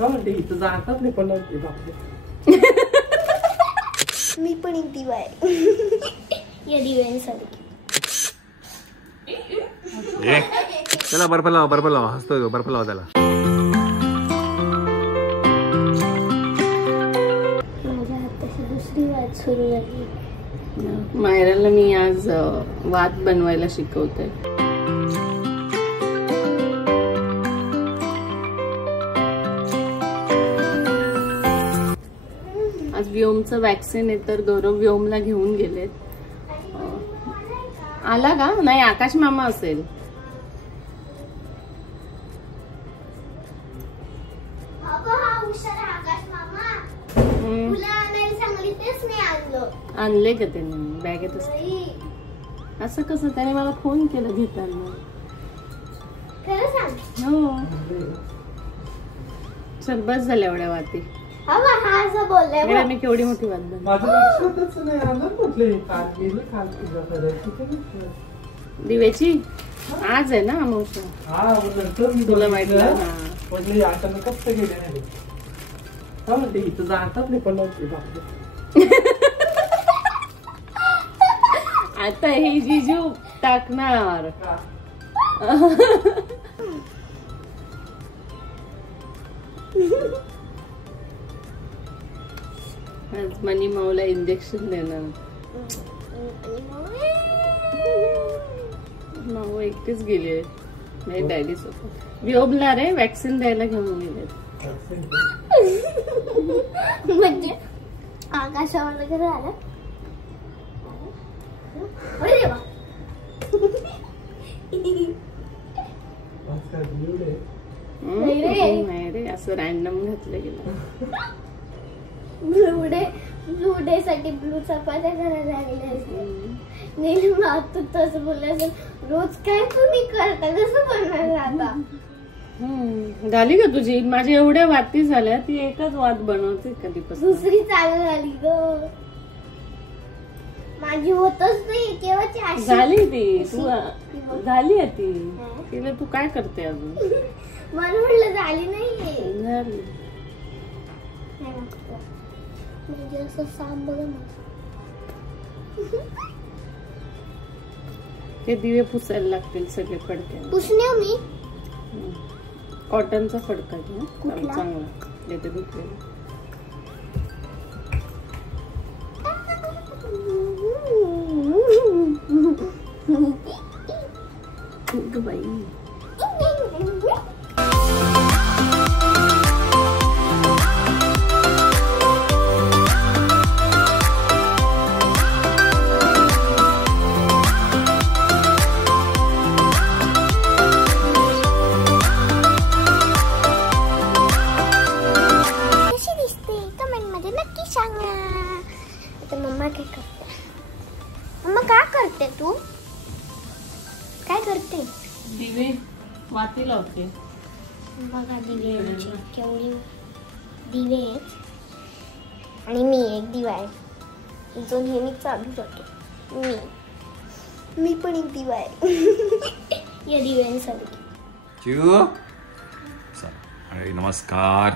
तुझा हातात नाही पण मी पण एक दिवा आहे या दिव्यांसारखी. चला बर्फ लावा हसतोय बर्फ लावा त्याला. माझ्या हाताशी दुसरी वाट सुरू झाली. मायराला मी आज वात बनवायला शिकवते. आज व्योमचं वॅक्सिन आहे तर गौरव व्योमला घेऊन गेलेत. आला का? नाही आकाश मामा असेल. आणले का त्यांनी बॅगेतच? असं कसं? त्याने मला फोन केला घेताना. हो चल बस झाल्या एवढ्या वाती. मी केवढी मोठी वाद दिव्याची आज आहे ना अमावस्या. तुला माहिती तुझा हातात नाही पण आता हे जिजू टाकणार. आज मनी माऊला इंजेक्शन देणार. माऊ एकटीच गेली नाही डॅडी सोबत. व्योमला रे वॅक्सिन द्यायला घेऊन गेले. म्हणजे आकाशावर वगैरे आलं. नाही रे असं रॅन्डम घातलं गेलं. ब्लू डे साठी ब्लू चपात्या करायला लागले. तू तसं बोलले असेल रोज काय तुम्ही करता कसं बनणार आता. झाली का तुझी? माझ्या एवढ्या वाती झाल्या ती एकच वात बनवते कधीपासून. दुसरी चालू झाली ग. माझी होतच नाही केव्हाची झाली ती. तू झाली आहे ती. तिला तू काय करते अजून? मला म्हटलं झाली नाही झाली. म्हणजे असं सांब बघ ना. ते दिवे पुसायला लागतील सगळे फडके. पुसणे मी कॉटनचा फडका घे चांगला येते धुतलेला. बाई तू काय करते? दिवे वाती लावते. बघा दिवे केवढे दिवे आहेत. आणि मी एक दिवा आहे जो नेहमी चालू जातो. मी पण एक दिवा आहे या दिव्यांसारखी. नमस्कार.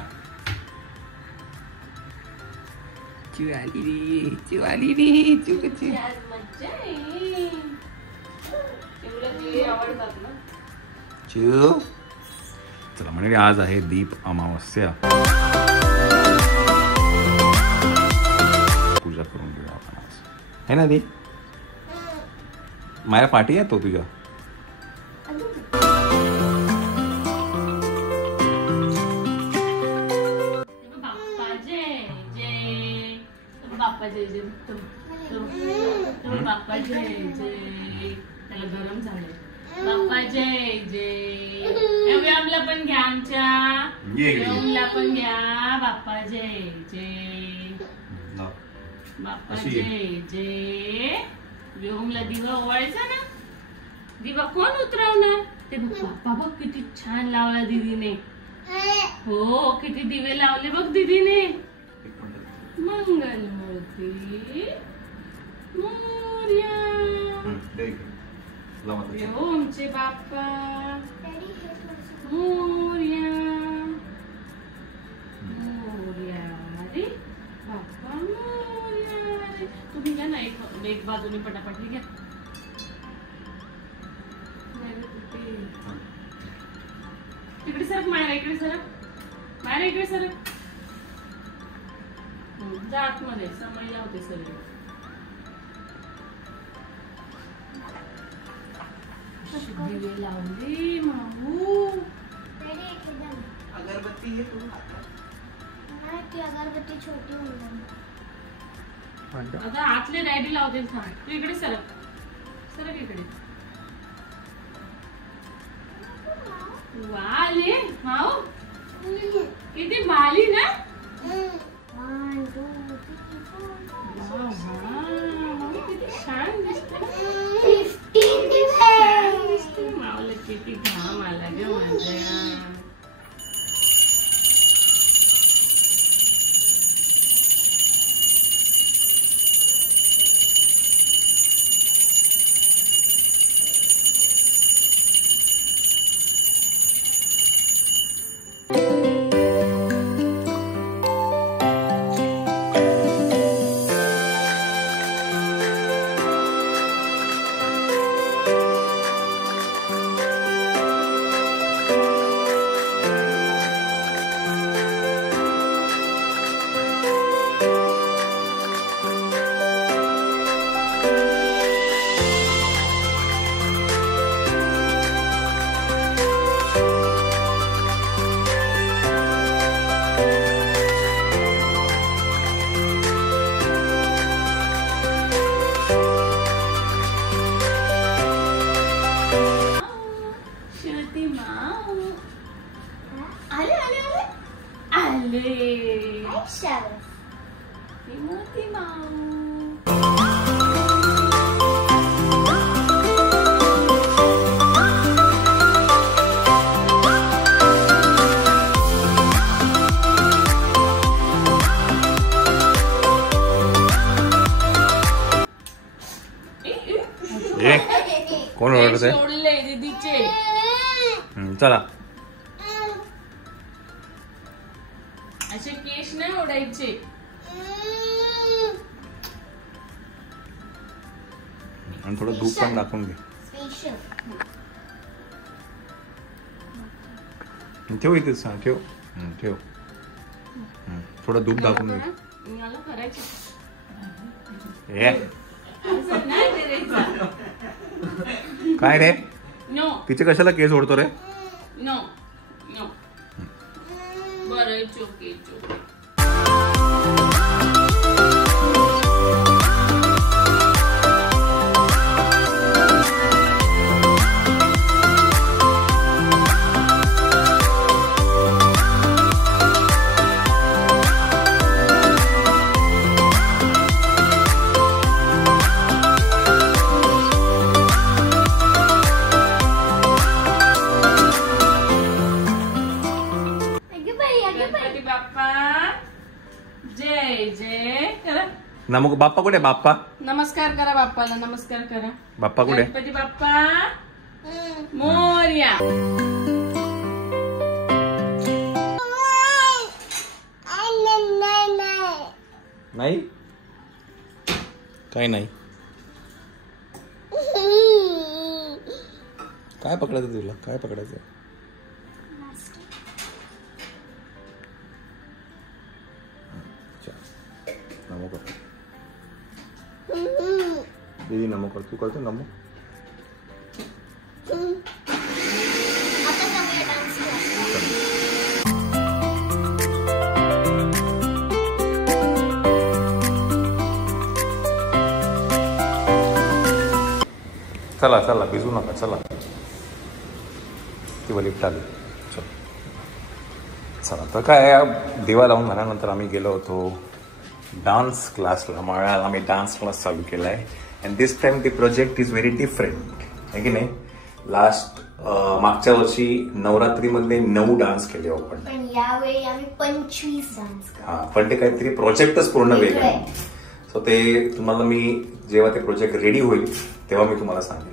चला म्हणजे आज आहे दीप अमावस्या. पूजा करून घेऊया आपण आज है ना दी. माझ्या पाठी आहे तो तुझ्या. बाप्पा जय जय. बाप्पा जय जय. त्याला गरम झालं. बाप्पा जय जय. व्योमला पण घ्या आमच्या. व्योमला पण घ्या. बाप्पा जय जय. बाप्पा जय जय. व्योमला दिवा ओवाळायचा ना. दिवा कोण उतरवणार? ते बघ बाप्पा बघ किती छान लावला दीदीने. हो किती दिवे लावले बघ दीदीने. मंगलमूर्ती मोरया. व्योमचे बाप्पा मोरया. ना एक बाजूने पटापट. ठीक आहे. तिकडे सरक मायरा, इकडे सरक मायरा, इकडे सरक. जा आतमध्ये, समय लावते सगळे. दिवे लावले माऊ. अगरबत्ती आहे तू ती अगरबत्ती छोटी होऊन आता आतले डॅडी लावते. थांब, तू इकडे सरक, सरक इकडे. वाले माऊ किती भाली ना. किती छान दिसते. 15 दिसते माऊला. किती घाम आला ग माझ्या. मोती माऊ. कोण ओरडते? सोडले दीदीचे. चला असे केश नाही ओढायचे. आणि थोडं धूप पण दाखवून घे. ठेव इथेच सांग. ठेव ठेव. थोडं धूप दाखवून घे. मला करायचं काय रे? नो. तिचे कशाला केस ओढतो रे? No no. बरं चोके चोके. नमो बाप्पा कुठे? बाप्पा नमस्कार करा बाप्पाला. नमस्कार करा. बाप्पा कुठे? गणपती बाप्पा मोरया. नाही काय नाही. काय पकडायचं तुला? काय पकडायचं? नमो कर दीदी. नमो कर. तू करतो नमो? चला चला भिजू नका. चला ती लिफ्ट आली. चल चला. तर काय दिवा लावून झाल्यानंतर आम्ही गेलो होतो डान्स क्लासला. माळ्यात आम्ही डान्स क्लास चालू केला आहे. And this time the project is very different आहे की नाही. मागच्या वर्षी नवरात्रीमध्ये 9 डान्स केले आपण. पण यावेळी आम्ही 25 डान्स. हा पण ते काहीतरी प्रोजेक्टच पूर्ण वेगळं आहे. सो ते तुम्हाला मी जेव्हा ते प्रोजेक्ट रेडी होईल तेव्हा मी तुम्हाला सांगेन.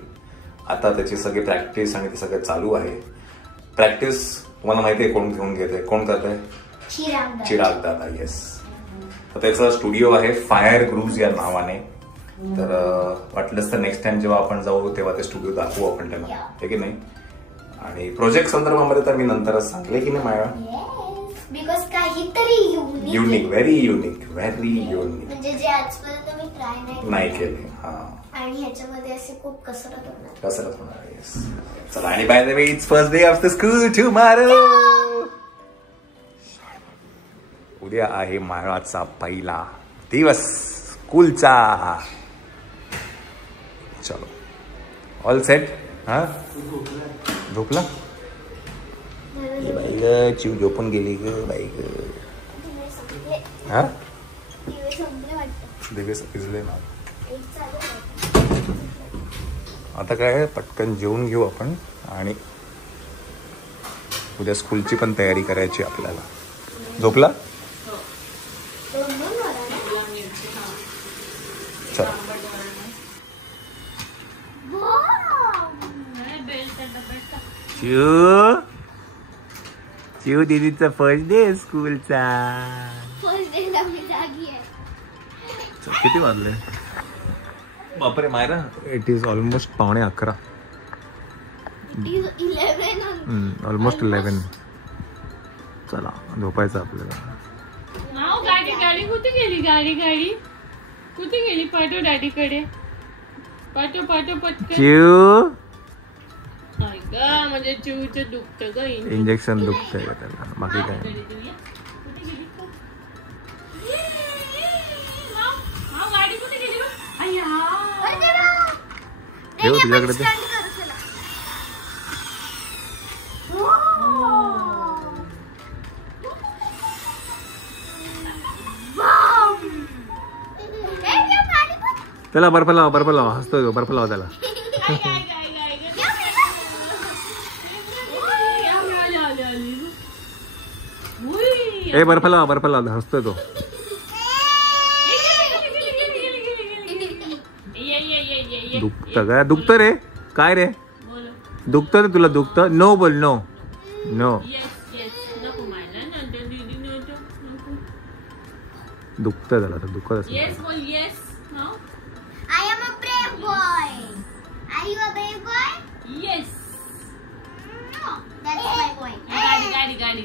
आता त्याची सगळी प्रॅक्टिस आणि ते सगळं चालू आहे. प्रॅक्टिस तुम्हाला माहिती आहे कोण घेऊन घेते? कोण करत आहे? चिराग दादा. येस. तर त्याचा स्टुडिओ आहे फायर ग्रूव्ज या नावाने. तर वाटलंच तर नेक्स्ट टाइम जेव्हा आपण जाऊ तेव्हा ते स्टुडिओ दाखवू आपण त्यांना, हे की नाही. आणि प्रोजेक्ट संदर्भामध्ये तर मी नंतरच सांगले की नाही माया. बिकॉज काहीतरी unique, very unique, very unique, म्हणजे जे आजपर्यंत मी ट्राय नाही केले. हा, आणि ह्याच्यामध्ये असे खूप कसरत होणार. येस. चला, आणि by the way it's first day of the school tomorrow. उद्या आहे माळाचा पहिला दिवस स्कूलचा. चलो, ऑल सेट. हा, झोपला बाई ग, चिव झोपून गेली ग बाई ग. हा, दिवस भिजले ना. आता काय, पटकन जेवून घेऊ आपण आणि उद्या स्कूलची पण तयारी करायची आपल्याला. झोपला. चला, चिव दीदीचा फर्स्ट डे स्कूलचा. फर्स्ट डे ला मी जागी आहे. किती वाजले बापरे Myra? It is almost 11:15. Almost 11. चला, झोपायचं आपल्याला. गाडी कुठे गेली? गाडी कुठे गेली? पाठव डॅडीकडे, पाठव पटकन. चिव म्हणजे चिवचं दुखतं ग, इंजेक्शन दुखतंय का त्याला, बाकी काय. गाडी कुठे गेली? ठेव तुझ्याकडे ते. त्याला बर्फ लावा, हसतोय तो, बर्फ लावा त्याला. ए, बर्फ लावा, हसतोय तो. दुखतं रे. काय रे दुखतं? तुला दुखतं? नो बोल, नो. दुखतं त्याला, तर दुखत असेल. I am a brave boy. Are you a brave boy? Yes. No, that's my boy. गाडी.